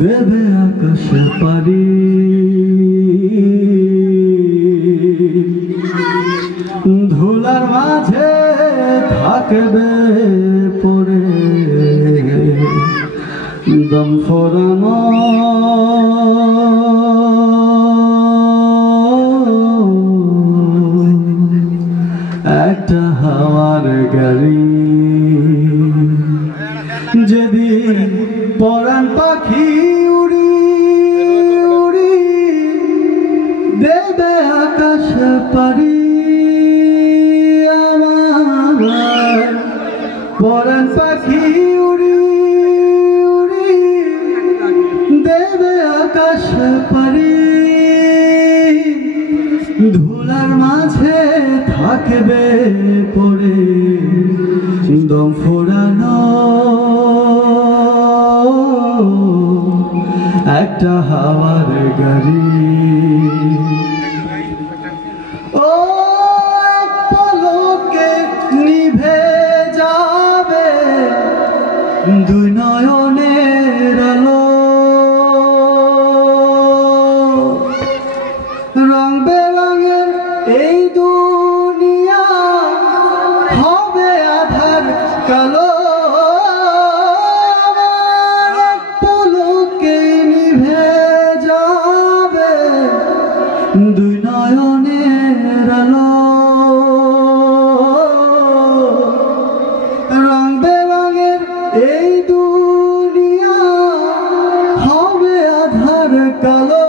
দেবে আকাশে পারি ধুলার মাঝে থাকবে পড়ে দম ফোরানো একটা হাওয়ার গাড়ি যেদিন পরাণ পাখি উড়ি উড়ি দেবে আকাশে পারি আমার পরাণ পাখি উড়ি উড়ি দেবে আকাশে পারি ধুলার মাঝে থাকবে পড়ে দম ফোরানো একটা হাওয়ার গাড়ি ও পলকে নিভে যাবে দুই নয়নের আলো রং বেরঙের এই দুনিয়া হবে আধার কালো পলকে নিভে যাবে দুই নয়নের আলো রং বেরঙের এই দুনিয়া হবে আধার কালো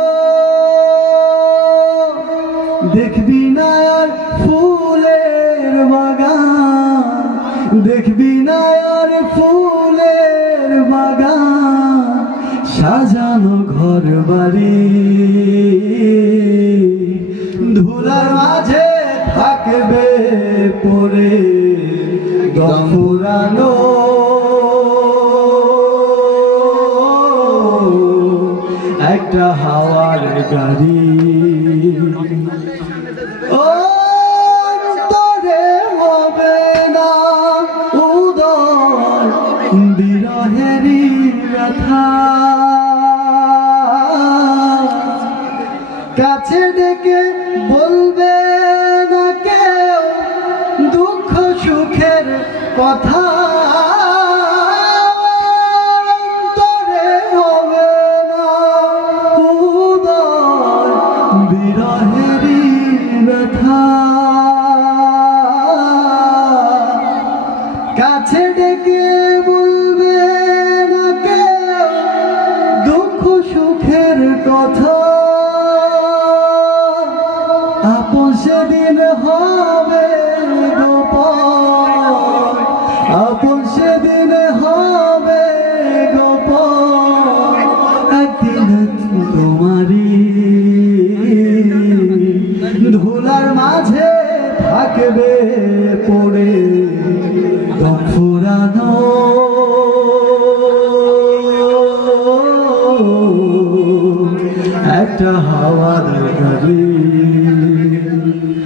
দেখবি না আর ফুলের বাগান দেখবি না আর ফুলের বাগান সাজানো ঘর বাড়ি ধুলার মাঝে থাকবে পড়ে দম ফুরানো একটা হাওয়ার গাড়ি অন্তরে হবে না উদয় বিরহেরই ব্যথা কাছে ডেকে বলবে না কেউ দুঃখ সুখের কথা অন্তরে হবে না উদয় বিরহেরই ব্যথা কাছে ডেকে বলবে না কেউ দুঃখ সুখের কথা